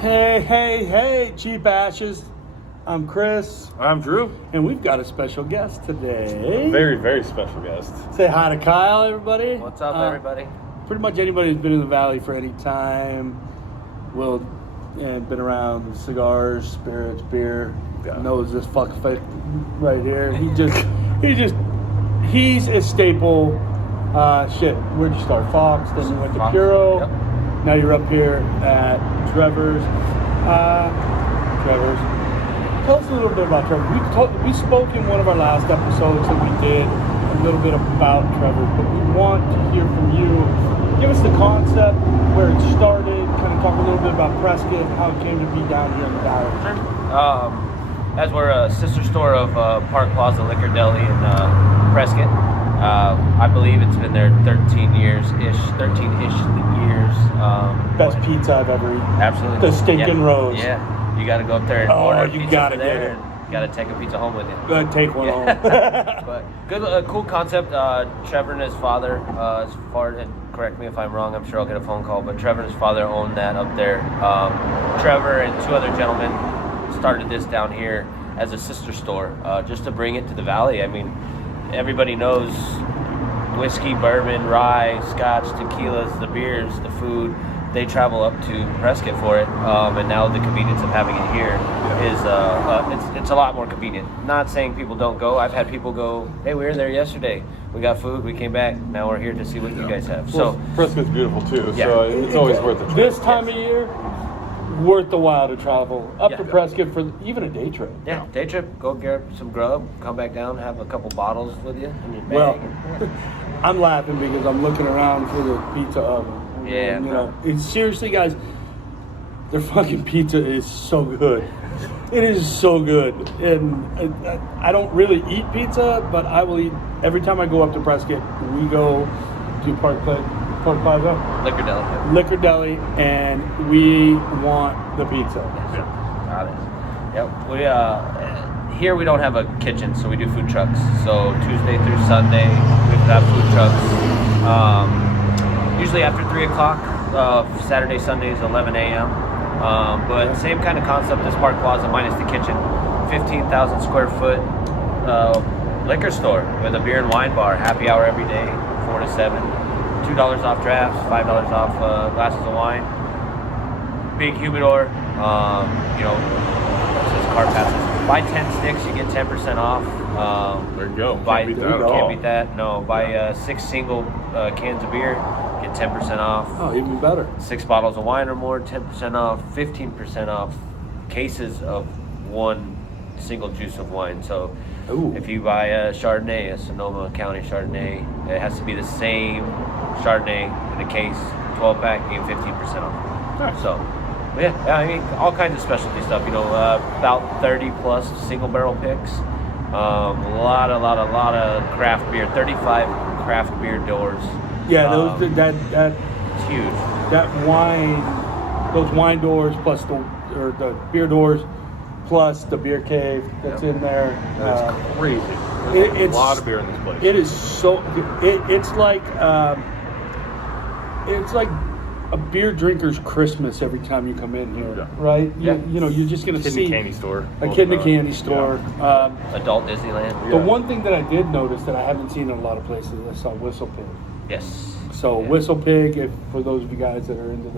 Hey, Cheap Ashes. I'm Chris. I'm Drew. And we've got a special guest today. Very, very special guest. Say hi to Kyle, everybody. What's up, everybody? Pretty much anybody who's been in the Valley for any time and been around cigars, spirits, beer, knows this fuck fake right here. He's a staple. Where'd you start? Fox, then you went to Puro. Yep. Now you're up here at Trevor's. Tell us a little bit about Trevor. We spoke in one of our last episodes that we did a little bit about Trevor, but we want to hear from you. Give us the concept, where it started, kind of talk a little bit about Prescott, how it came to be down here in the Valley. Sure. As we're a sister store of Park Plaza Liquor Deli in Prescott. I believe it's been there 13 years-ish. Best pizza I've ever eaten. Absolutely. The Stinking Rose. Yeah. You got to go up there and order a you pizza gotta for get there. it. You got to take a pizza home with you. Take one home. But good, cool concept. Trevor and his father, and correct me if I'm wrong, I'm sure I'll get a phone call, but Trevor and his father own that up there. Trevor and two other gentlemen started this down here as a sister store, just to bring it to the Valley. I mean, everybody knows whiskey, bourbon, rye, scotch, tequilas, the beers, the food. They travel up to Prescott for it, and now the convenience of having it here is it's a lot more convenient. Not saying people don't go. I've had people go, hey, we were there yesterday. We got food. We came back. Now we're here to see what you guys have. Well, So Prescott's beautiful too, Yeah. so it's always worth the trip. This time of year, worth the while to travel up to Yeah. Prescott for even a day trip. yeah, day trip. Go get some grub. Come back down. Have a couple bottles with you in your bag. Well, I'm laughing because I'm looking around for the pizza oven. Yeah. And, seriously, guys, their fucking pizza is so good. It is so good. And I don't really eat pizza, but I will eat every time I go up to Prescott. We go to Park Plaza, Liquor Deli. Liquor Deli, and we want the pizza. Got it. Yep. We here we don't have a kitchen, so we do food trucks. So Tuesday through Sunday, we've got food trucks. Usually after 3 o'clock. Saturday, Sundays, 11 a.m. But same kind of concept as Park Plaza minus the kitchen. 15,000 square foot liquor store with a beer and wine bar. Happy hour every day, 4 to 7. $2 off drafts, $5 off glasses of wine. Big humidor. Says car passes. Buy 10 sticks, you get 10% off. There you go. Can't Can't beat that. No, buy 6 single cans of beer, get 10% off. Oh, even better. 6 bottles of wine or more, 10% off. 15% off cases of one single juice of wine. So if you buy a Chardonnay, a Sonoma County Chardonnay, it has to be the same Chardonnay in a case, 12-pack, you get 15% off. Nice. So, but yeah, I mean, all kinds of specialty stuff. About 30 plus single barrel picks. A lot of craft beer. 35 craft beer doors. Yeah, that's huge. That wine, those wine doors plus the beer doors plus the beer cave that's in there. That's crazy. There's a lot of beer in this place. It is so. It's like a beer drinker's Christmas every time you come in here, right? Yeah. You're just gonna see candy store. a kid in a candy store. Adult Disneyland. The one thing that I did notice that I haven't seen in a lot of places, I saw Whistle Pig. Yes. So Whistle Pig, for those of you guys that are into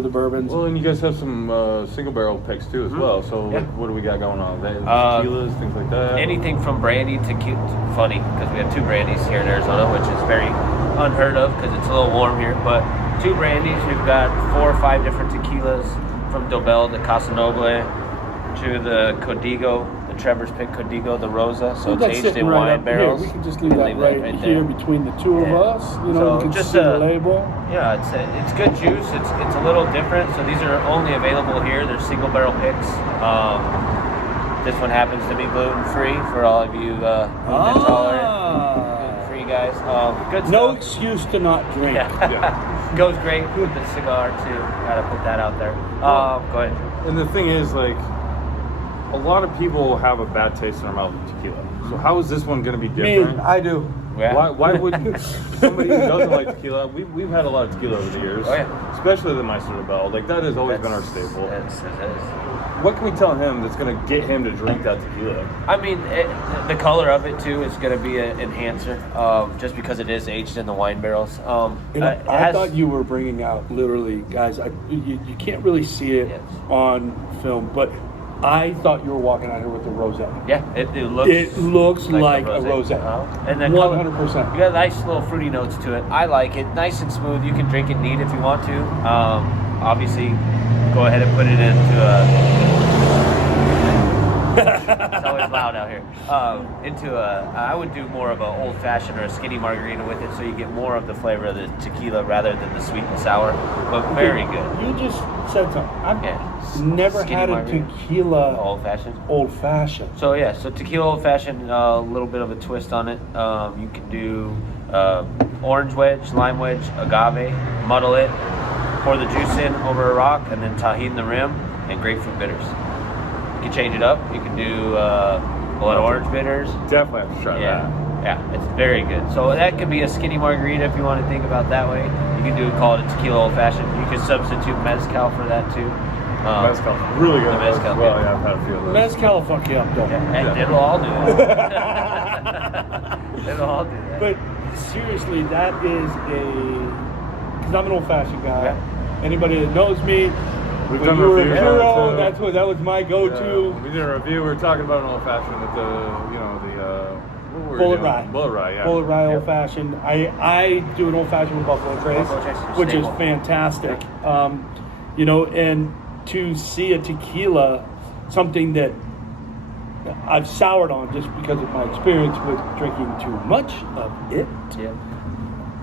the bourbons. Well, and you guys have some single barrel picks too as well. So what do we got going on? Tequilas, things like that. Anything from brandy to funny, because we have 2 brandies here in Arizona, which is very unheard of because it's a little warm here. But 2 brandies, we've got 4 or 5 different tequilas, from Dobel to Casa Noble to the Código. Trevor's pick Código, the Rosa, so it's aged in wine barrels. Here. We can just leave that right here between the two of us. You can just see the label. Yeah, it's good juice. It's a little different. So these are only available here. They're single barrel picks. This one happens to be gluten free for all of you gluten intolerant, gluten free guys. Good stuff. No excuse to not drink. Yeah. Goes great with the cigar too. Gotta put that out there. Go ahead. And the thing is, a lot of people have a bad taste in their mouth with tequila. So how is this one going to be different? I do. Yeah. Why would somebody who doesn't like tequila? We've had a lot of tequila over the years. Oh, yeah. Especially the Maestro Bell. Like that has always been our staple. That is. What can we tell him that's going to get him to drink that tequila? I mean, the color of it too is going to be an enhancer, just because it is aged in the wine barrels. I thought you were bringing out literally, guys. You can't really see it on film, but I thought you were walking out here with a rosé. Yeah, it looks. It looks like a rosé. And then 100%. You got nice little fruity notes to it. I like it, nice and smooth. You can drink it neat if you want to. Obviously, go ahead and put it into a. It's always loud out here. I would do more of an old fashioned or a skinny margarita with it, so you get more of the flavor of the tequila rather than the sweet and sour. But very good. You just said something. I've never had a tequila old fashioned. Old fashioned. So so tequila old fashioned, a little bit of a twist on it. You can do orange wedge, lime wedge, agave, muddle it, pour the juice in over a rock, and then tahini the rim and grapefruit bitters. You can change it up. You can do blood orange bitters. Definitely have to try that. Yeah, it's very good. So that could be a skinny margarita if you want to think about that way. You can call it a tequila old fashioned. You can substitute mezcal for that too. Mezcal's really good. The mezcal. Well, yeah, I've had a few of those. Mezcal will fuck you up, though. And it'll all do it. It'll all do that. But seriously, that is because I'm an old fashioned guy. Yeah. Anybody that knows me, We've when done you were a reviews hero, on it, that was my go-to. We did a review. We were talking about an old fashioned with what were we Bullet doing? rye. Bullet rye, yeah. Bullet rye old fashioned. I do an old fashioned with Buffalo Trace, which is fantastic. And to see a tequila, something that I've soured on just because of my experience with drinking too much of it. Yeah.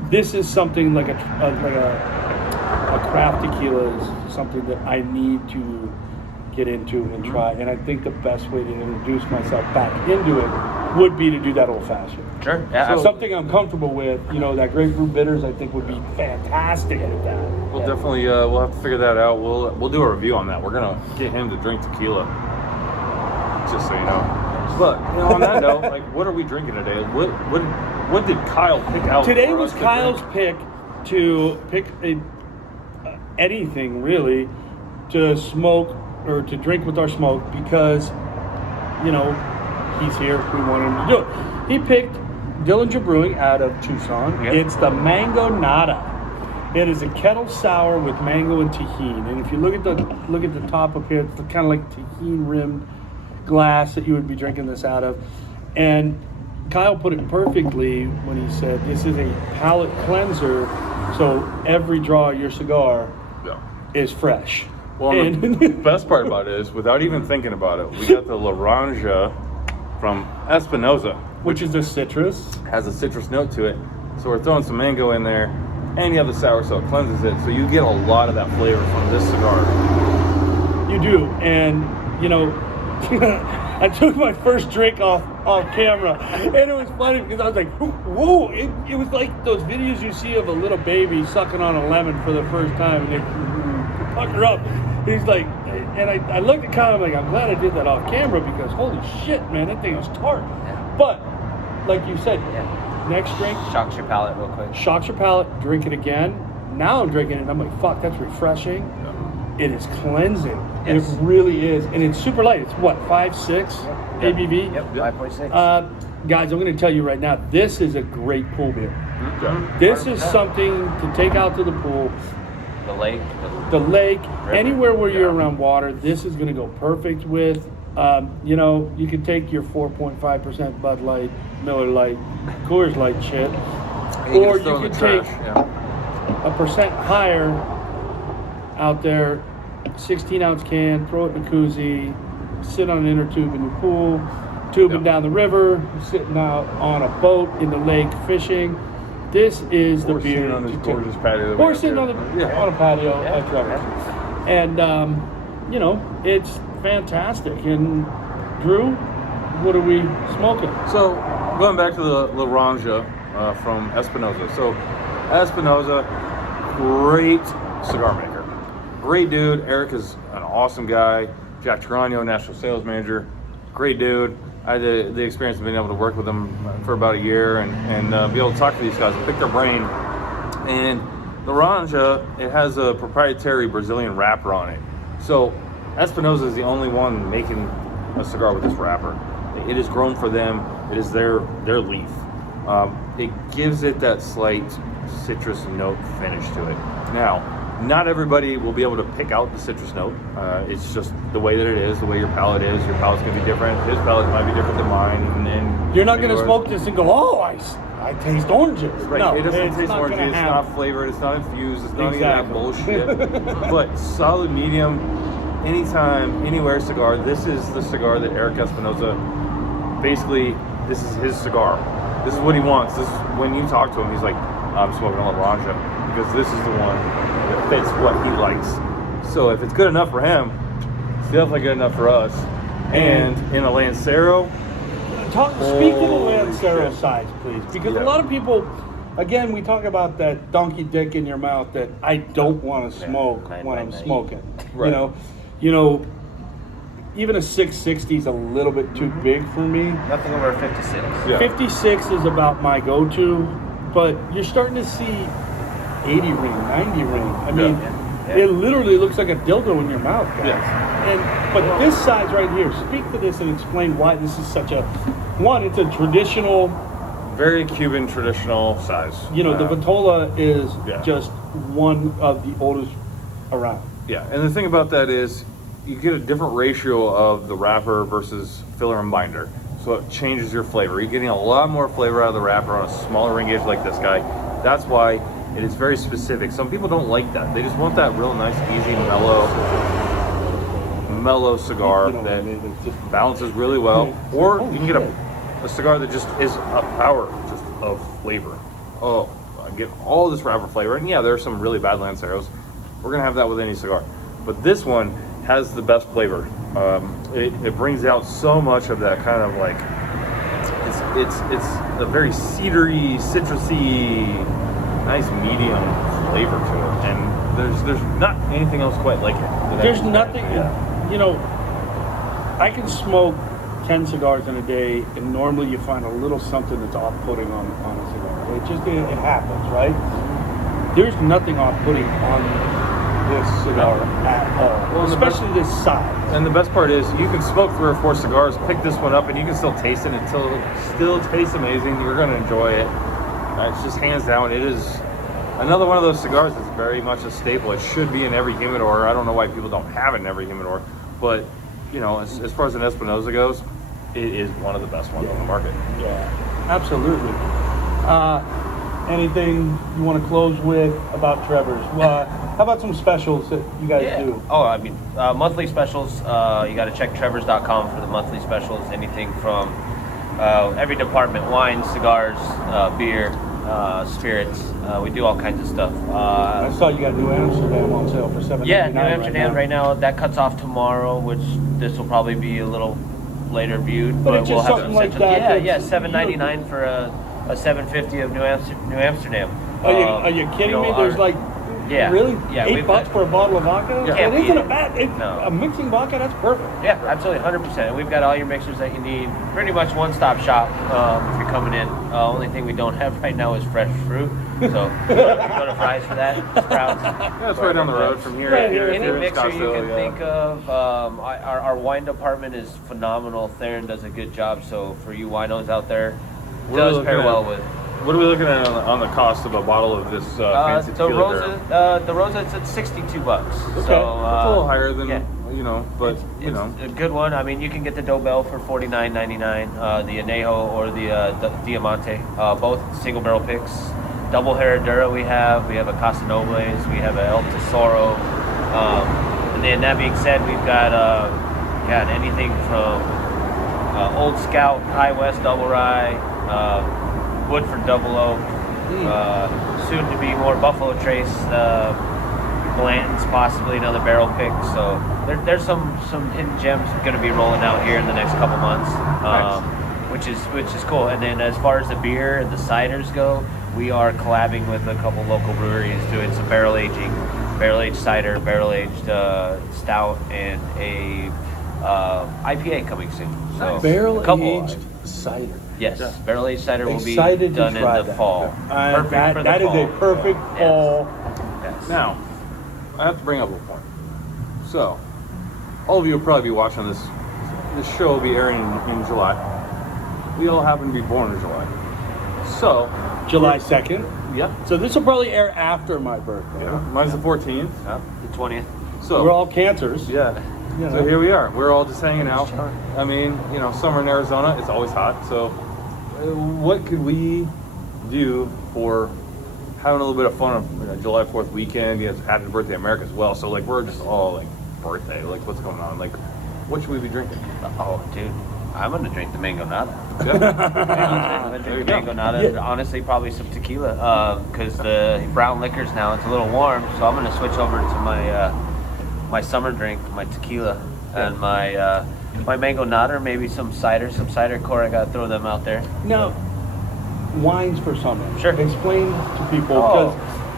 This is something like a craft tequila is something that I need to get into and try. And I think the best way to introduce myself back into it would be to do that old fashioned. Sure. So something I'm comfortable with, that grapefruit bitters, I think would be fantastic at that. We'll definitely we'll have to figure that out. We'll do a review on that. We're gonna get him to drink tequila, just so you know. But on that note, what are we drinking today? What did Kyle pick out? Today was Kyle's pick to pick anything really to smoke or to drink with our smoke because he's here. We want him to do it. He picked Dillinger Brewing out of Tucson. Yep. It's the Mango Nada. It is a kettle sour with mango and tahini. And if you look at the top up here, it's kind of like tahini rimmed glass that you would be drinking this out of. And Kyle put it perfectly when he said this is a palate cleanser, so every draw of your cigar is fresh. Well, the best part about it is, without even thinking about it, we got the Laranja from Espinosa, which is a citrus. Has a citrus note to it. So we're throwing some mango in there, and you have the sour, so it cleanses it. So you get a lot of that flavor from this cigar. You do, and I took my first drink off camera, and it was funny because I was like, whoa, it was like those videos you see of a little baby sucking on a lemon for the first time, and they pucker up. He's like, and I looked at Kyle, I'm like, I'm glad I did that off camera because holy shit, man, that thing was tart. Yeah. But, like you said, next drink. Shocks your palate real quick. Shocks your palate, drink it again. Now I'm drinking it, and I'm like, fuck, that's refreshing. It is cleansing. Yes. It really is. And it's super light. It's what, 5.6 ABV? Yep, 5.6. Guys, I'm going to tell you right now, this is a great pool beer. Mm-hmm. This 100%. Is something to take out to the pool. The lake, river, anywhere where you're around water, this is going to go perfect with. You can take your 4.5% Bud Light, Miller Light, Coors Light shit, or you can take a percent higher out there, 16-ounce can, throw it in a koozie, sit on an inner tube in the pool, tubing down the river, sitting out on a boat in the lake fishing. This is the beer. Sitting on this gorgeous patio. Or sitting on a patio at Trevor. And, it's fantastic. And, Drew, what are we smoking? So, going back to the Laranja from Espinosa. So, Espinosa, great cigar maker. Great dude. Eric is an awesome guy. Jack Tarano, national sales manager. Great dude. I had the experience of being able to work with them for about a year and be able to talk to these guys and pick their brain. And the Laranja, it has a proprietary Brazilian wrapper on it. So Espinosa is the only one making a cigar with this wrapper. It is grown for them. It is their leaf. It gives it that slight citrus note finish to it. Now, not everybody will be able to pick out the citrus note. It's just the way that it is, the way your palate is. Your palate's going to be different. His palate might be different than mine. And You're not going to smoke this and go, oh, I taste oranges. Right. No, it doesn't taste not orangey. It's not flavored. It's not infused. It's not Exactly. any of that bullshit. But solid medium, anytime, anywhere cigar. This is the cigar that Eric Espinosa, basically, this is his cigar. This is what he wants. This is when you talk to him, he's like, I'm smoking a Laranja because this is the one that fits what he likes. So if it's good enough for him, it's definitely good enough for us. And in a Lancero, Speak to the Lancero shit. size, please, because Yeah. a lot of people, again, we talk about that donkey dick in your mouth that I don't want to smoke when I'm smoking. Right. You know, even a 660 is a little bit too big for me. Nothing over 56. Yeah. 56 is about my go-to, but you're starting to see 80 ring, 90 ring. I mean, Yeah. it literally looks like a dildo in your mouth, guys. Yeah. But this size right here, speak to this and explain why this is such a, one, it's a traditional, very Cuban traditional size. you know, the Vitola is Yeah. just one of the oldest around. Yeah, and the thing about that is you get a different ratio of the wrapper versus filler and binder. So it changes your flavor. You're getting a lot more flavor out of the wrapper on a smaller ring gauge like this guy. That's why it is very specific. Some people don't like that. They just want that real nice, easy, mellow cigar You know what I that mean? It's just- balances really well. Yeah. Or Holy you can get shit. a cigar that just is a power just of flavor. Oh, I get all this wrapper flavor. And yeah, there are some really bad Lanceros. We're gonna have that with any cigar. But this one has the best flavor. It brings out so much of that kind of like, it's a very cedary, citrusy, nice medium flavor to it. And there's not anything else quite like it. that I There's can- nothing, Yeah. you know, I can smoke 10 cigars in a day, and normally you find a little something that's off-putting on a cigar. It happens, right? There's nothing off-putting on this cigar at all, Well, the especially this size. And the best part is you can smoke 3 or 4 cigars, pick this one up, and you can still taste it until it still tastes amazing. You're going to enjoy it. It's just hands down. It is another one of those cigars that's very much a staple. It should be in every humidor. I don't know why people don't have it in every humidor. But, you know, as far as an Espinosa goes, it is one of the best ones on the market. Yeah, absolutely. Anything you want to close with about Trevor's? How about some specials that you guys do? Oh, I mean, monthly specials. You got to check Trevors.com for the monthly specials. Anything from every department: wine, cigars, beer, spirits. We do all kinds of stuff. I saw you got New Amsterdam on sale for $7.99. Yeah, New Amsterdam right now. That cuts off tomorrow, which this will probably be a little later viewed. But it's we'll just have something some like essentials. that Yeah, that's $7.99 for a 750 of New Amsterdam. Are you kidding me? There's like, Yeah. really? Yeah, $8 we've got- for a bottle of vodka? Yeah. It Can't isn't beat a it. bad, No. a mixing vodka, that's perfect. Yeah, absolutely, 100%. And we've got all your mixers that you need. Pretty much one-stop shop if you're coming in. Only thing we don't have right now is fresh fruit. So go to Fry's for that. Sprouts. Yeah, it's right down the road from here. Right, Here yeah, Any in mixer you Scottsdale, can yeah. think of. Our wine department is phenomenal. Theron does a good job. So for you winos out there, What are we does looking pair at? well with. What are we looking at on the cost of a bottle of this fancy The tequila there? Rosa, it's at $62. Okay. So It's a little higher than, yeah. you know, but, you It's know. a good one. I mean, you can get the Dobel for $49.99, the Anejo or the Diamante, both single barrel picks. Double Herradura we have a Casa Nobles, we have a El Tesoro. And then that being said, we've got anything from Old Scout, High West Double Rye, Woodford Double Oak, soon to be more Buffalo Trace, Blanton's possibly another barrel pick. So there's some hidden gems going to be rolling out here in the next couple months, which is cool. And then as far as the beer and the ciders go, we are collabing with a couple local breweries doing some barrel aged cider, barrel aged stout, and a IPA coming soon. So Barrel a couple aged cider. Yes, barrel aged cider will be Excited to done in try the that. fall. Perfect for the That is fall. a perfect fall. Yes. Now, I have to bring up a point. So, all of you will probably be watching this. This show will be airing in July. We all happen to be born in July. So, July 2nd. yeah. So this will probably air after my birthday. Yeah. Mine's the 14th. Yeah, the 20th. So, We're all cancers. yeah. You So know. here we are. We're all just hanging out. Just chilling. I mean, summer in Arizona, it's always hot. So, what could we do for having a little bit of fun on July 4th weekend? You have Happy Birthday America as well. So, like, we're just all like birthday. Like, what's going on? Like, what should we be drinking? Oh, dude, I'm gonna drink the Mango Nada. Yeah. I'm gonna There you drink the go. Mango Nada. Yeah. Honestly, probably some tequila. Because the brown liquors now, it's a little warm. So I'm gonna switch over to my summer drink, my tequila, and my Mango Nada, or maybe some cider core. I gotta throw them out there. Now, wines for summer. Sure. Explain to people Oh.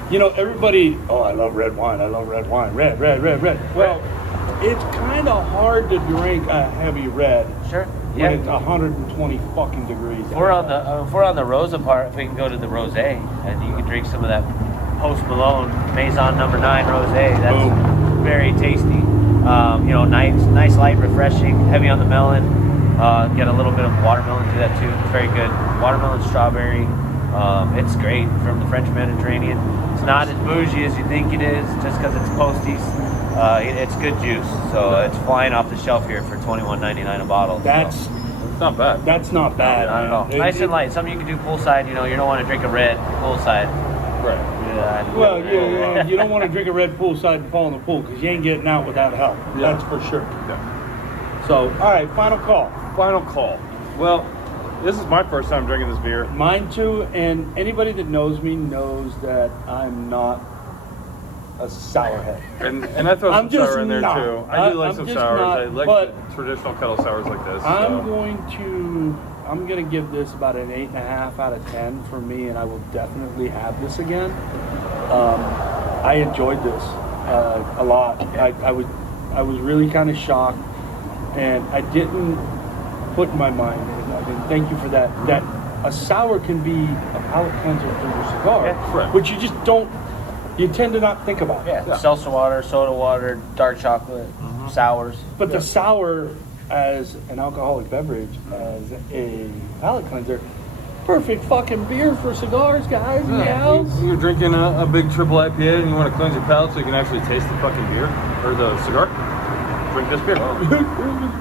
because, everybody. Oh, I love red wine. I love red wine. Red. Well, it's kind of hard to drink a heavy red Sure. when Yeah. it's 120 fucking degrees. If we're on the Rosa part, if we can go to the Rosé, and you can drink some of that Post Malone Maison No. 9 Rosé. That's Boom. very tasty. Nice, light, refreshing, heavy on the melon. Get a little bit of watermelon to that too. It's very good. Watermelon, strawberry. It's great from the French Mediterranean. It's not as bougie as you think it is, just because it's posties. It's good juice, so it's flying off the shelf here for $21.99 a bottle. That's It's not bad. that's not bad. Not at all. man. Nice and light. Something you can do poolside. You don't want to drink a red poolside. Right. Yeah. Well, yeah, you don't want to drink a red poolside and fall in the pool because you ain't getting out without help. Yeah. That's for sure. Yeah. So, all right, final call. Final call. Well, this is my first time drinking this beer. Mine too, and anybody that knows me knows that I'm not a sourhead. And I throw I'm some just sour in there not. too. I do like I'm some just sours. not, I like but the traditional kettle sours like this. I'm going to give this about an 8.5 out of 10 for me, and I will definitely have this again. I enjoyed this a lot. I was really kind of shocked, and I didn't put in my mind, and thank you for that, that a sour can be a palate cleanser for your cigar, Yeah, correct. which you tend to not think about. Yeah. Yeah. Seltzer water, soda water, dark chocolate, sours. But the sour as an alcoholic beverage, as a palate cleanser, perfect fucking beer for cigars, guys. Yeah. You're drinking a big triple IPA and you want to cleanse your palate so you can actually taste the fucking beer or the cigar. Drink this beer.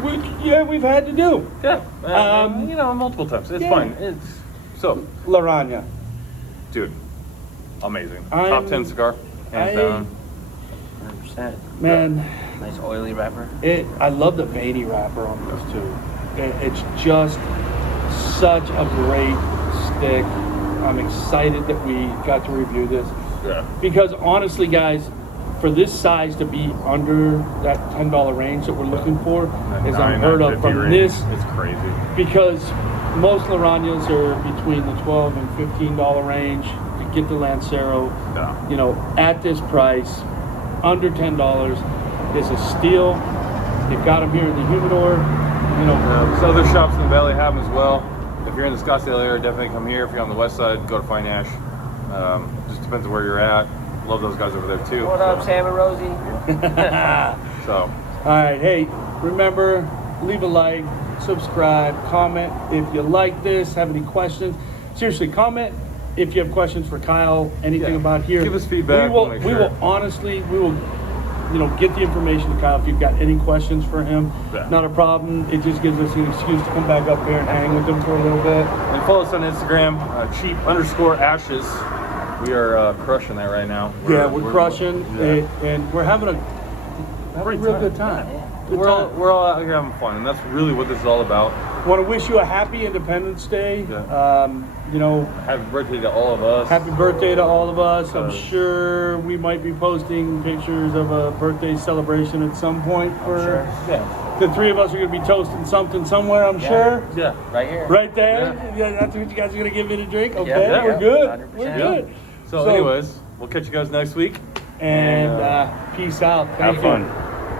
Which, yeah, we've had to do. Yeah. Um, Multiple times. It's yeah. fine. It's so, Laranja. dude, amazing. I'm- Top 10 cigar, hands down. 100%. Man, Nice oily wrapper. I love the veiny wrapper on this too. It's just such a great stick. I'm excited that we got to review this Yeah. because honestly, guys, for this size to be under that $10 range that we're looking for is unheard of from range. this, It's crazy. because most Laranjas are between the $12 and $15 range. To get the Lancero, Yeah. at this price, under $10 is a steal. They've got them here in the humidor. So other shops in the valley have them as well. If you're in the Scottsdale area, definitely come here. If you're on the west side, go to Fine Ash. Just depends on where you're at. Love those guys over there too. What up, Sam and Rosie? So, All right, hey, remember, leave a like, subscribe, comment if you like this, have any questions. Seriously, comment if you have questions for Kyle, anything Yeah. about here. Give us feedback, We will, we'll make we sure. will honestly, get the information to Kyle if you've got any questions for him. Yeah. Not a problem. It just gives us an excuse to come back up here and hang with him for a little bit. and follow us on Instagram, cheap_ashes. We are crushing that right now. We're crushing yeah. it, and we're having a Great real time. good time. Good We're all, time. we're all out here having fun, and that's really what this is all about. Want to wish you a happy Independence Day. Yeah. Happy birthday to all of us. Happy birthday to all of us. I'm Uh, sure we might be posting pictures of a birthday celebration at some point. Sure. Yeah. The three of us are going to be toasting something somewhere, I'm sure. Yeah. Right here. Right there. Yeah, that's what you guys are going to give me to drink. Okay, Yeah, we're good. 100%. We're good. So anyways, we'll catch you guys next week. And peace out. Thank Have you. fun.